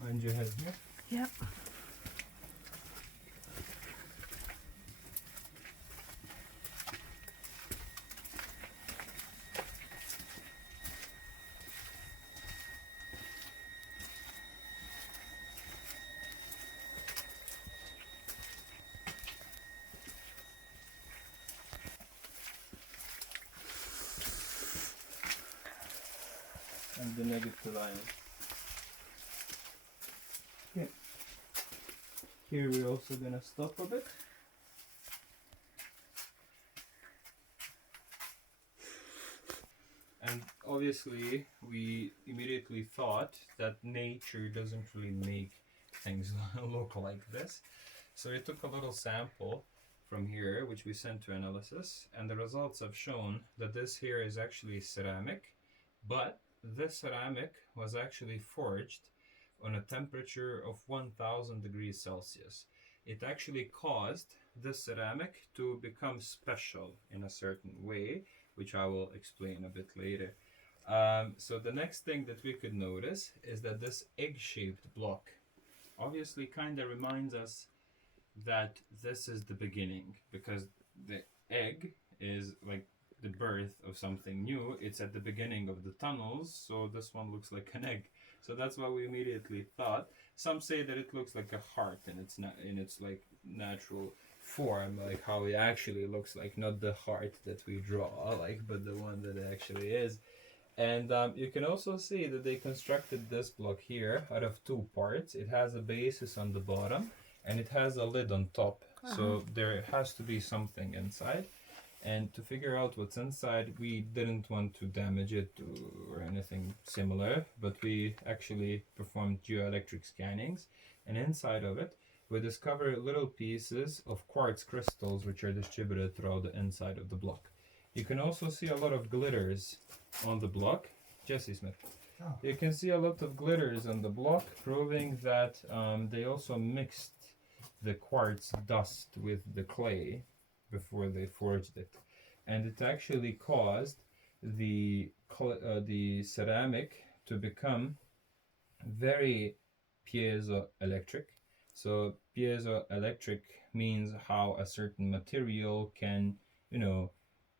Mind your head here. Yep. And the negative ion. Okay. Here we're also gonna stop a bit. And obviously we immediately thought that nature doesn't really make things look like this. So we took a little sample from here, which we sent to analysis, and the results have shown that this here is actually ceramic, but this ceramic was actually forged on a temperature of 1000 degrees Celsius. It actually caused this ceramic to become special in a certain way, which I will explain a bit later. So the next thing that we could notice is that this egg-shaped block obviously kind of reminds us that this is the beginning, because the egg is like the birth of something new. It's at the beginning of the tunnels, so this one looks like an egg. So that's what we immediately thought. Some say that it looks like a heart and it's not in its like natural form, like how it actually looks like, not the heart that we draw, like, but the one that it actually is. And you can also see that they constructed this block here out of two parts. It has a basis on the bottom and it has a lid on top. So there has to be something inside. And to figure out what's inside, we didn't want to damage it or anything similar, but we actually performed geoelectric scannings. And inside of it, we discover little pieces of quartz crystals which are distributed throughout the inside of the block. You can also see a lot of glitters on the block. Jesse Smith. Oh. You can see a lot of glitters on the block, proving that they also mixed the quartz dust with the clay before they forged it. And it actually caused the ceramic to become very piezoelectric. So piezoelectric means how a certain material can,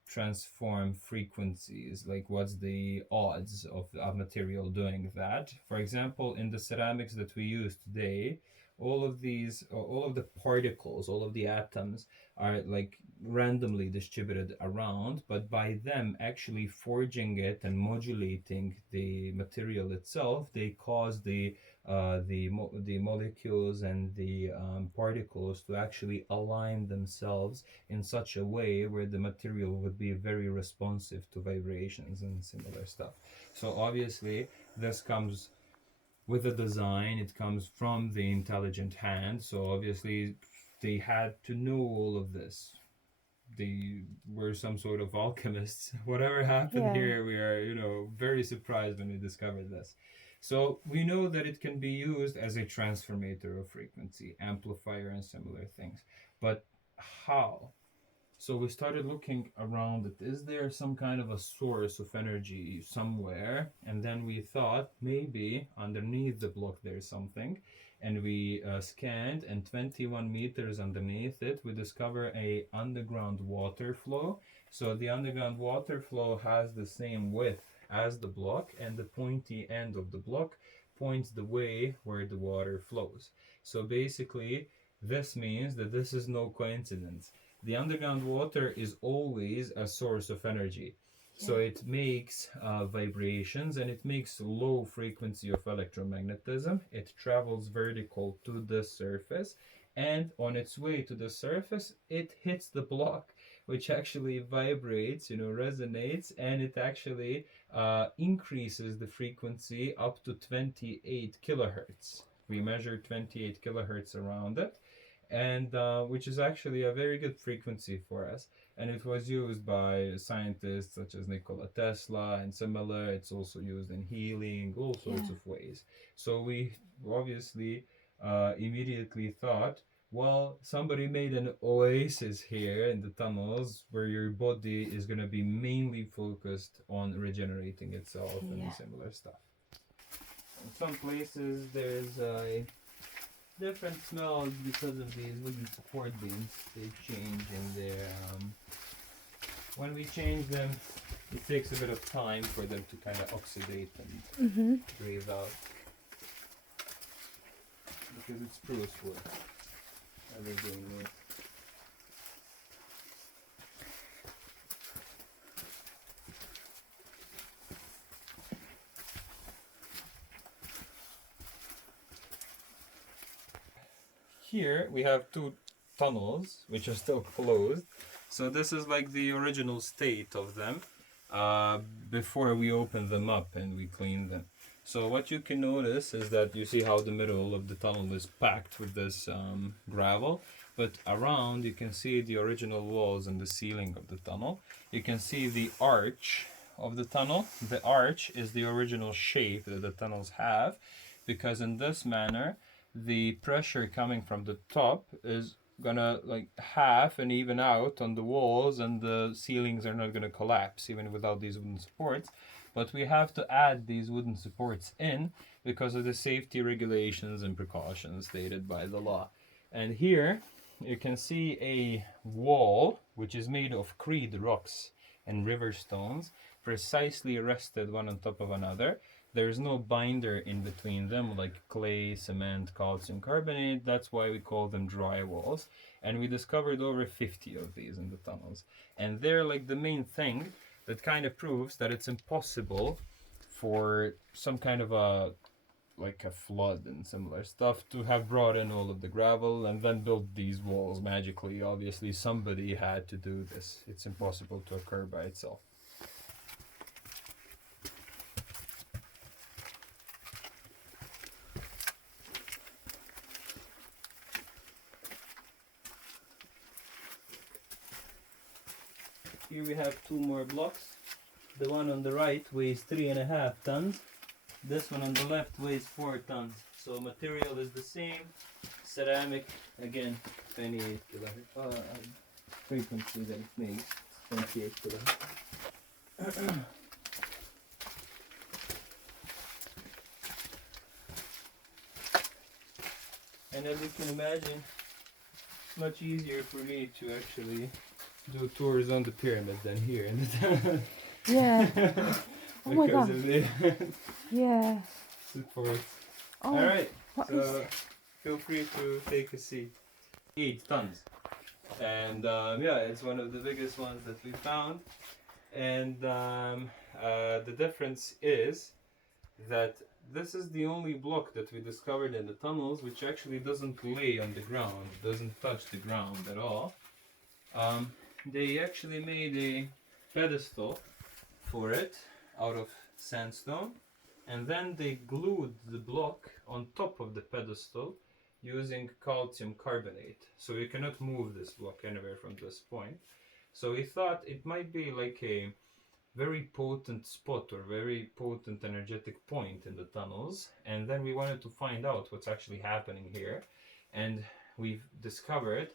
transform frequencies, like what's the odds of a material doing that. For example, in the ceramics that we use today, all of the particles, all of the atoms are like randomly distributed around, but by them actually forging it and modulating the material itself, they cause the molecules and the particles to actually align themselves in such a way where the material would be very responsive to vibrations and similar stuff. So obviously this comes with the design, it comes from the intelligent hand, so obviously they had to know all of this. They were some sort of alchemists. Whatever happened here, we are, very surprised when we discovered this. So we know that it can be used as a transformator of frequency, amplifier, and similar things. But how? So we started looking around it. Is there some kind of a source of energy somewhere? And then we thought maybe underneath the block there's something. And we scanned, and 21 meters underneath it, we discover a underground water flow. So the underground water flow has the same width as the block, and the pointy end of the block points the way where the water flows. So basically, this means that this is no coincidence. The underground water is always a source of energy. So it makes vibrations, and it makes low frequency of electromagnetism. It travels vertical to the surface, and on its way to the surface, it hits the block, which actually vibrates, resonates, and it actually increases the frequency up to 28 kilohertz. We measure 28 kilohertz around it, and which is actually a very good frequency for us. And it was used by scientists such as Nikola Tesla and similar. It's also used in healing, all sorts of ways. So we obviously immediately thought, Well, somebody made an oasis here in the tunnels where your body is going to be mainly focused on regenerating itself and similar stuff. In some places there's a different smell because of these wooden support beams. They change in their when we change them, it takes a bit of time for them to kind of oxidate and breathe out because it's spruce wood. Everything needs. Here we have two tunnels which are still closed. So this is like the original state of them before we open them up and we clean them. So what you can notice is that you see how the middle of the tunnel is packed with this gravel, but around you can see the original walls and the ceiling of the tunnel. You can see the arch of the tunnel. The arch is the original shape that the tunnels have, because in this manner the pressure coming from the top is gonna like half and even out on the walls, and the ceilings are not gonna collapse even without these wooden supports. But we have to add these wooden supports in because of the safety regulations and precautions stated by the law. And here you can see a wall which is made of creed rocks and river stones, precisely rested one on top of another. There's no binder in between them like clay, cement, calcium carbonate. That's why we call them dry walls. And we discovered over 50 of these in the tunnels. And they're like the main thing that kind of proves that it's impossible for some kind of a like a flood and similar stuff to have brought in all of the gravel and then built these walls magically. Obviously somebody had to do this. It's impossible to occur by itself. Here we have two more blocks. The one on the right weighs 3.5 tons. This one on the left weighs 4 tons. So material is the same. Ceramic, again, 28 kilohertz. Frequency that it makes, 28 kilohertz. And as you can imagine, it's much easier for me to actually do tours on the pyramid than here in the Yeah. Oh my god. of the Yeah. support. Oh, Alright, what so is... feel free to take a seat. 8 tons. And yeah, it's one of the biggest ones that we found. And the difference is that this is the only block that we discovered in the tunnels which actually doesn't lay on the ground, doesn't touch the ground at all. They actually made a pedestal for it out of sandstone, and then they glued the block on top of the pedestal using calcium carbonate. So you cannot move this block anywhere from this point. So we thought it might be like a very potent spot or very potent energetic point in the tunnels, and then we wanted to find out what's actually happening here. And we've discovered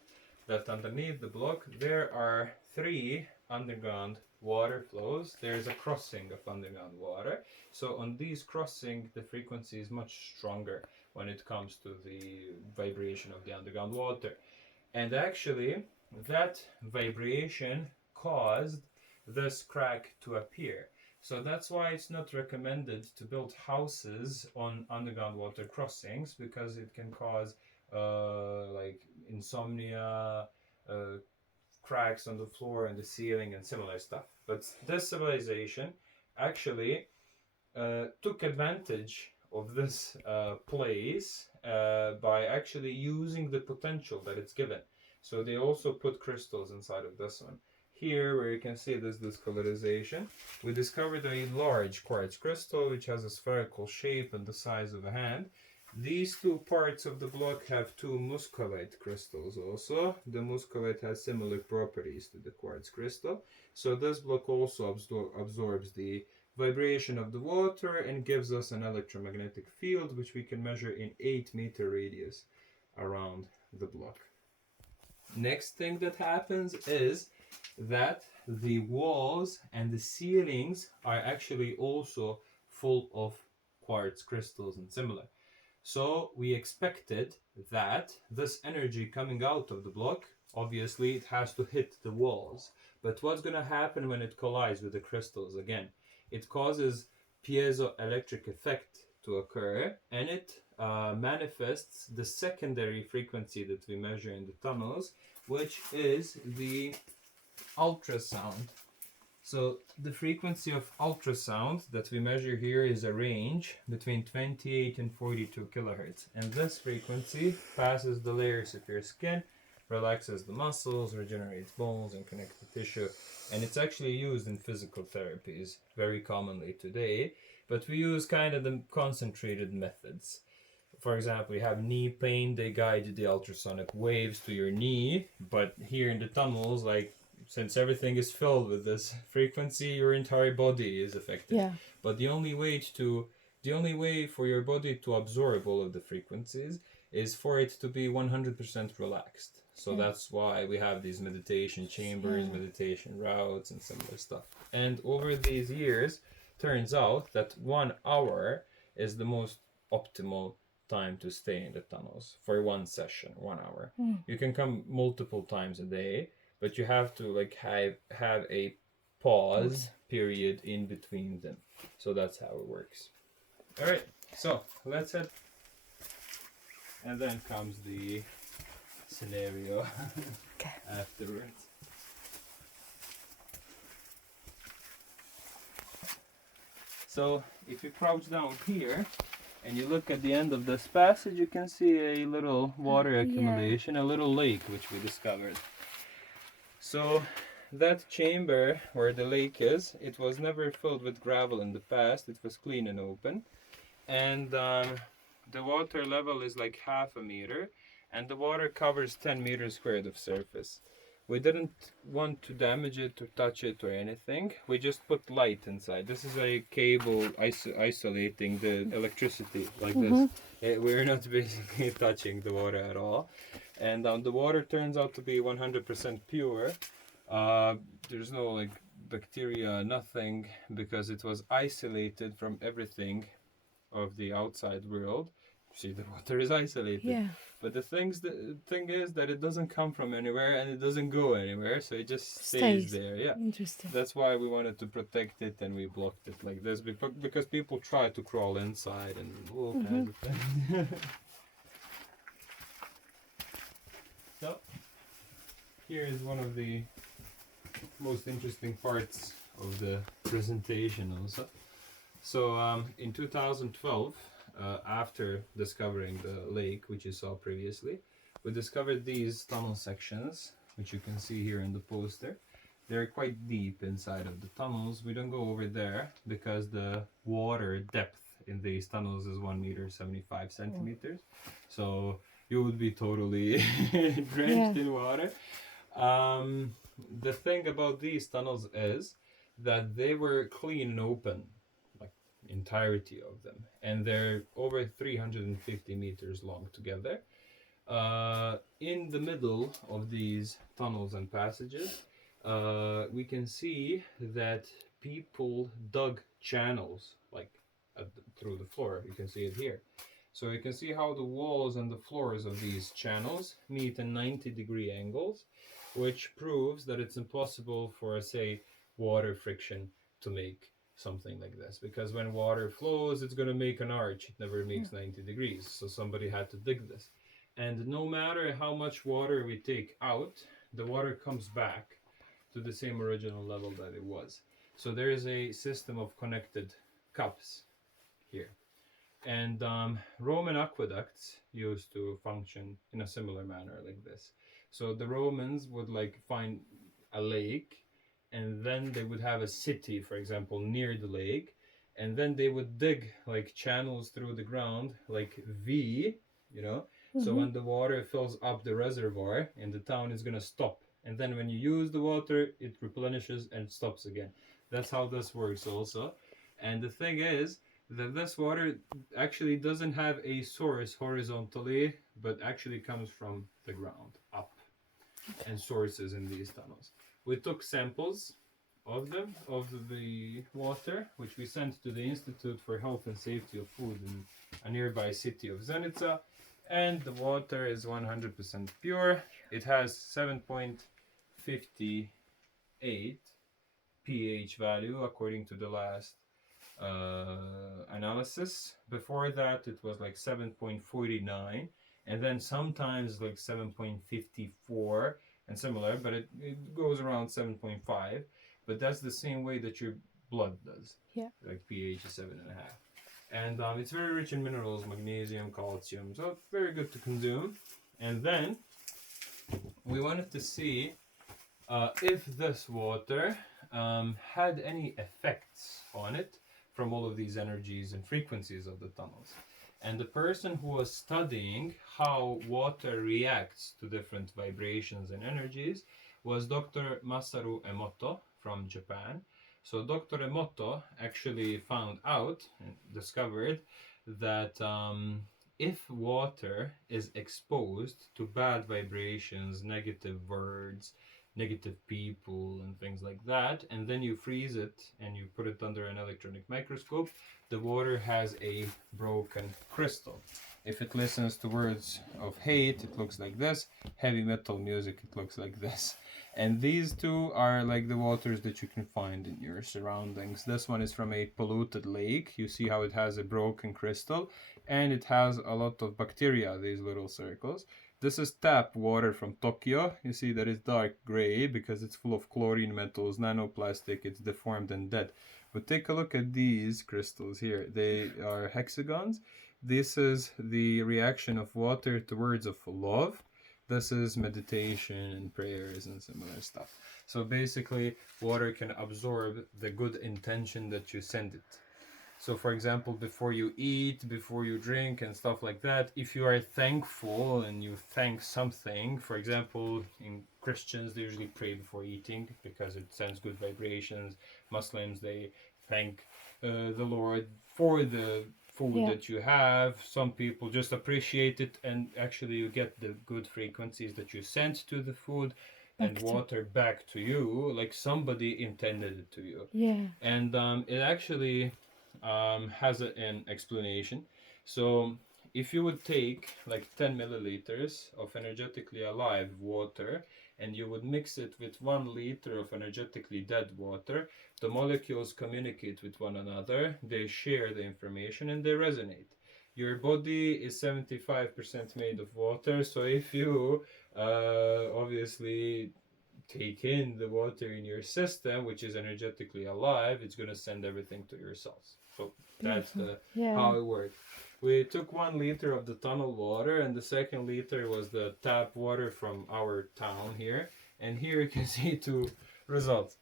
that underneath the block there are 3 underground water flows. There's a crossing of underground water. So on these crossing, the frequency is much stronger when it comes to the vibration of the underground water. And actually, that vibration caused this crack to appear. So that's why it's not recommended to build houses on underground water crossings, because it can cause like insomnia, cracks on the floor and the ceiling and similar stuff. But this civilization actually took advantage of this place by actually using the potential that it's given. So they also put crystals inside of this one. Here, where you can see this discolorization, we discovered a large quartz crystal which has a spherical shape and the size of a hand. These 2 parts of the block have 2 muscovite crystals also. The muscovite has similar properties to the quartz crystal. So this block also absorbs the vibration of the water and gives us an electromagnetic field which we can measure in 8-meter radius. around the block. Next thing that happens is that the walls and the ceilings are actually also full of quartz crystals and similar. So we expected that this energy coming out of the block, obviously it has to hit the walls. But what's going to happen when it collides with the crystals again? It causes piezoelectric effect to occur, and it manifests the secondary frequency that we measure in the tunnels, which is the ultrasound. So the frequency of ultrasound that we measure here is a range between 28 and 42 kilohertz. And this frequency passes the layers of your skin, relaxes the muscles, regenerates bones and connective tissue. And it's actually used in physical therapies very commonly today. But we use kind of the concentrated methods. For example, you have knee pain, they guide the ultrasonic waves to your knee. But here in the tunnels, like, since everything is filled with this frequency, your entire body is affected. Yeah. But the only way for your body to absorb all of the frequencies is for it to be 100% relaxed. So that's why we have these meditation chambers, meditation routes, and similar stuff. And over these years, turns out that 1 hour is the most optimal time to stay in the tunnels for one session, 1 hour. You can come multiple times a day, but you have to like have a pause period in between them. So that's how it works. All right, so let's head. And then comes the scenario afterwards. So if you crouch down here and you look at the end of this passage, you can see a little water accumulation, a little lake which we discovered. So that chamber where the lake is, it was never filled with gravel in the past. It was clean and open. And the water level is like 1/2 meter, and the water covers 10 meters squared of surface. We didn't want to damage it or touch it or anything. We just put light inside. This is a cable isolating the electricity like this. We're not basically touching the water at all. And the water turns out to be 100% pure. There's no like bacteria, nothing, because it was isolated from everything of the outside world. See, the water is isolated. Yeah. But the thing is that it doesn't come from anywhere and it doesn't go anywhere, so it just stays there. Yeah. Interesting. That's why we wanted to protect it, and we blocked it like this, because people try to crawl inside and all kinds of things. So here is one of the most interesting parts of the presentation also. So in 2012, after discovering the lake, which you saw previously, we discovered these tunnel sections, which you can see here in the poster. They're quite deep inside of the tunnels. We don't go over there because the water depth in these tunnels is 1 meter 75 centimeters. So you would be totally drenched in water. The thing about these tunnels is that they were clean and open, like entirety of them, and they're over 350 meters long together. In the middle of these tunnels and passages, we can see that people dug channels like through the floor. You can see it here. So you can see how the walls and the floors of these channels meet in 90-degree angles, which proves that it's impossible for, say, water friction to make something like this. Because when water flows, it's going to make an arch. It never makes 90 degrees. So somebody had to dig this. And no matter how much water we take out, the water comes back to the same original level that it was. So there is a system of connected cups here. And Roman aqueducts used to function in a similar manner like this. So the Romans would like find a lake, and then they would have a city, for example, near the lake, and then they would dig like channels through the ground, like V, you know. So when the water fills up the reservoir, and the town is gonna stop, and then when you use the water, it replenishes and stops again. That's how this works also. And the thing is that this water actually doesn't have a source horizontally, but actually comes from the ground up and sources in these tunnels. We took samples of them, of the water, which we sent to the Institute for Health and Safety of Food in a nearby city of Zenica, and the water is 100% pure. It has 7.58 pH value according to the last analysis. Before that, it was like 7.49, and then sometimes like 7.54 and similar, but it goes around 7.5. But that's the same way that your blood does. Yeah. Like pH is 7.5. And it's very rich in minerals, magnesium, calcium, so very good to consume. And then we wanted to see if this water had any effects on it from all of these energies and frequencies of the tunnels. And the person who was studying how water reacts to different vibrations and energies was Dr. Masaru Emoto from Japan. So Dr. Emoto actually found out and discovered that if water is exposed to bad vibrations, negative words, negative people and things like that, and then you freeze it and you put it under an electronic microscope, the water has a broken crystal. If it listens to words of hate, it looks like this. Heavy metal music, it looks like this. And these two are like the waters that you can find in your surroundings. This one is from a polluted lake. You see how it has a broken crystal, and it has a lot of bacteria, these little circles. This is tap water from Tokyo. You see that it's dark gray because it's full of chlorine metals, nanoplastic, it's deformed and dead. But take a look at these crystals here. They are hexagons. This is the reaction of water to words of love. This is meditation and prayers and similar stuff. So basically, water can absorb the good intention that you send it. So for example, before you eat, before you drink and stuff like that, if you are thankful and you thank something, for example, in Christians, they usually pray before eating because it sends good vibrations. Muslims, they thank the Lord for the food that you have. Some people just appreciate it, and actually you get the good frequencies that you sent to the food and water back to you, like somebody intended it to you. Yeah. And it actually has an explanation. So if you would take like 10 milliliters of energetically alive water and you would mix it with 1 liter of energetically dead water, the molecules communicate with one another, they share the information, and they resonate. Your body is 75% made of water, so if you obviously take in the water in your system, which is energetically alive, it's going to send everything to your cells. So that's how it works. We took 1 liter of the tunnel water, and the second liter was the tap water from our town here. And here you can see 2 results.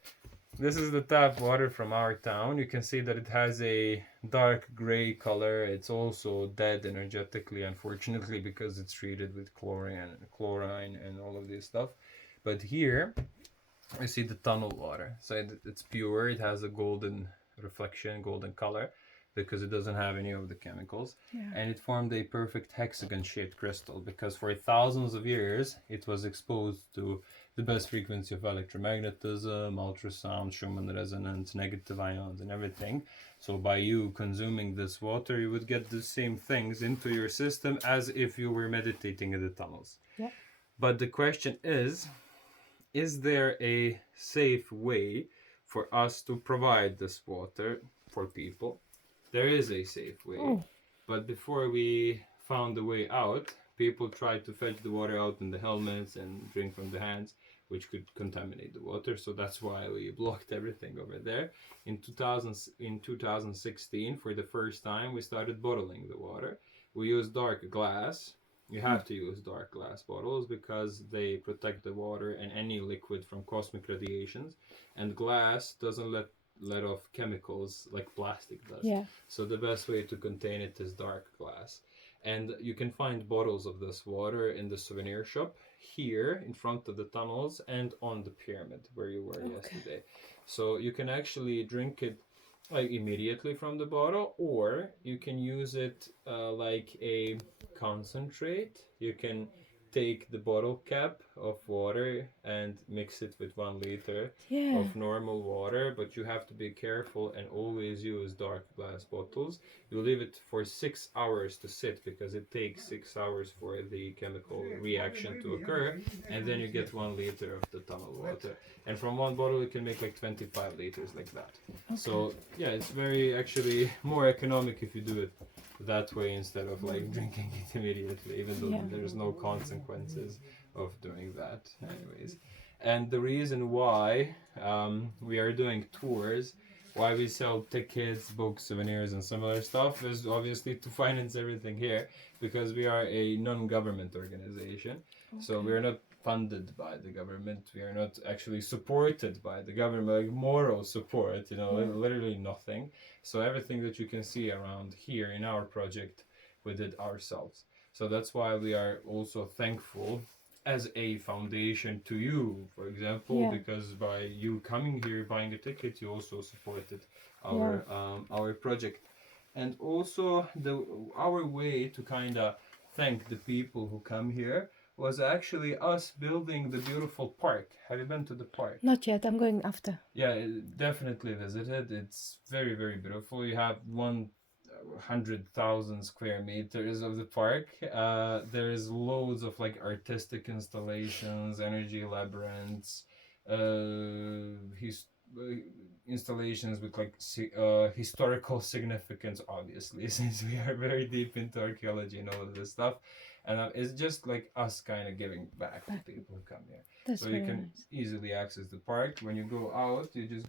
This is the tap water from our town. You can see that it has a dark gray color. It's also dead energetically, unfortunately, because it's treated with chlorine and all of this stuff. But here, I see the tunnel water. So it's pure. It has a golden reflection, golden color, because it doesn't have any of the chemicals. And it formed a perfect hexagon-shaped crystal because for thousands of years, it was exposed to the best frequency of electromagnetism, ultrasound, Schumann resonance, negative ions, and everything. So by you consuming this water, you would get the same things into your system as if you were meditating in the tunnels. But the question is there a safe way for us to provide this water for people? There is a safe way. But before we found the way out, people tried to fetch the water out in the helmets and drink from the hands, which could contaminate the water. So that's why we blocked everything over there. In 2016, for the first time, we started bottling the water. We used dark glass. You have to use dark glass bottles because they protect the water and any liquid from cosmic radiations. And glass doesn't let off chemicals like plastic does. So the best way to contain it is dark glass. And you can find bottles of this water in the souvenir shop here in front of the tunnels and on the pyramid where you were yesterday. So you can actually drink it like immediately from the bottle, or you can use it like a concentrate. You can take the bottle cap of water and mix it with 1 liter Yeah. of normal water, but you have to be careful and always use dark glass bottles. You leave it for 6 hours to sit because it takes 6 hours for the chemical reaction to occur, and then you get 1 liter of the tunnel water. And from one bottle, you can make like 25 liters like that. Okay. So yeah, it's very actually more economic if you do it that way instead of like drinking it immediately, even though Yeah. there's no consequences of doing that anyways. And the reason why we are doing tours, why we sell tickets, books, souvenirs, and similar stuff is obviously to finance everything here, because we are a non-government organization. So we are not funded by the government. We are not actually supported by the government, like moral support, you know, Yeah. literally nothing. So everything that you can see around here in our project, we did ourselves. So that's why we are also thankful as a foundation to you, for example, Yeah. because by you coming here, buying a ticket, you also supported our project. And also our way to kind of thank the people who come here was actually us building the beautiful park. Have you been to the park? Not yet. I'm going after. Yeah, definitely visited. It's very, very beautiful. You have 100,000 square meters of the park. There's loads of like artistic installations, energy labyrinths, his installations with like historical significance, obviously, since we are very deep into archaeology and all of this stuff. And it's just like us kind of giving back to people who come here. That's So you very can nice. easily access the park. When you go out, you just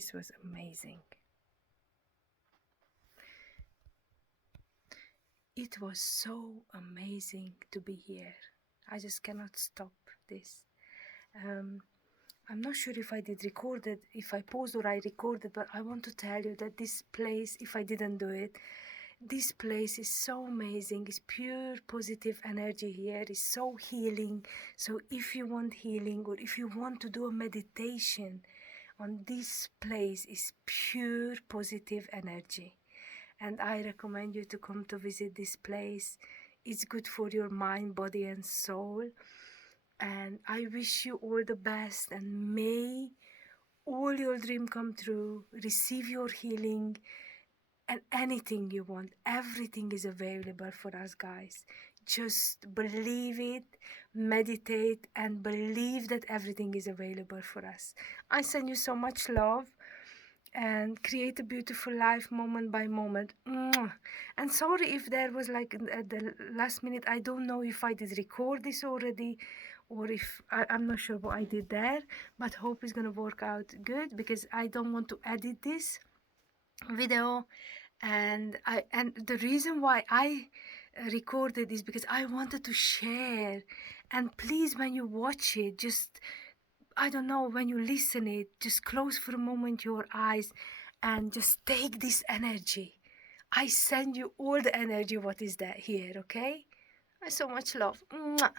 place was amazing. It was so amazing to be here. I just cannot stop this. I'm not sure if I did record it, if I paused or I recorded, but I want to tell you that this place, if I didn't do it, this place is so amazing. It's pure positive energy here. It's so healing. So if you want healing or if you want to do a meditation on this place, is pure positive energy. And I recommend you to come to visit this place. It's good for your mind, body and soul. And I wish you all the best, and may all your dreams come true. Receive your healing and anything you want. Everything is available for us, guys. Just believe it, meditate, and believe that everything is available for us. I send you so much love, and create a beautiful life moment by moment. Mwah. And sorry if there was like at the last minute, I don't know if I did record this already or if I'm not sure what I did there, but hope it's gonna work out good because I don't want to edit this video. And the reason why I recorded is because I wanted to share. And please, when you watch it, just, I don't know, when you listen it, just close for a moment your eyes and just take this energy. I send you all the energy what is there here, okay? So much love. Mwah.